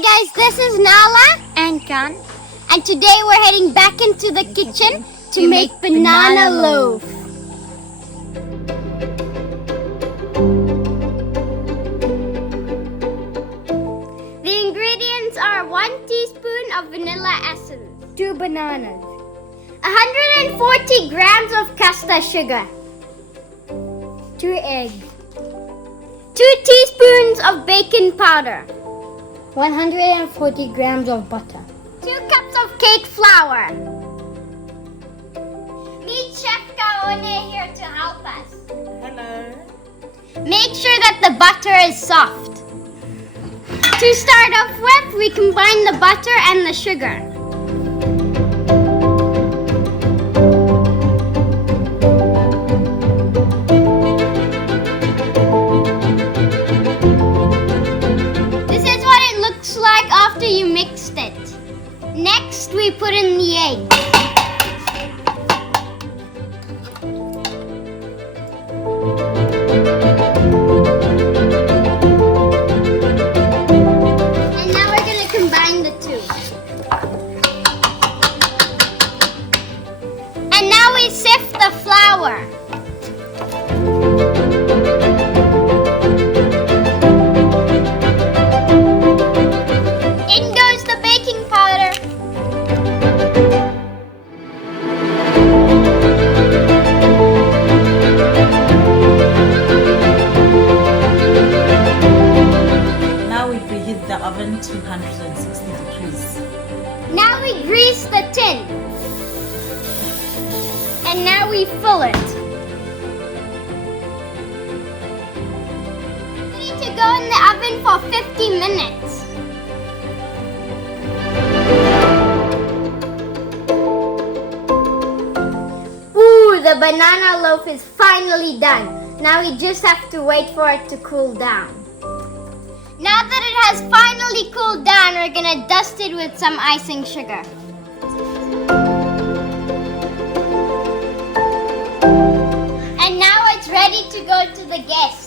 Hi guys, this is Nala and Khan. and today we're heading back into the kitchen to make banana loaf. The ingredients are 1 teaspoon of vanilla essence, 2 bananas, 140 grams of castor sugar, 2 eggs, 2 teaspoons of baking powder, 140 grams of butter, 2 cups of cake flour. Meet Chef Gaone here to help us. Hello. Make sure that the butter is soft. To start off with, we combine the butter and the sugar. This is what it looks like after you mixed it. Next, we put in the egg. And now we're going to combine the two. And now we sift the flour. In goes the baking powder. Now we preheat the oven to 160 degrees. Now we grease the tin. And now we fill it. We need to go in the oven for 50 minutes. Ooh, the banana loaf is finally done. Now we just have to wait for it to cool down. Now that it has finally cooled down, we're gonna dust it with some icing sugar. And now it's ready to go to the guests.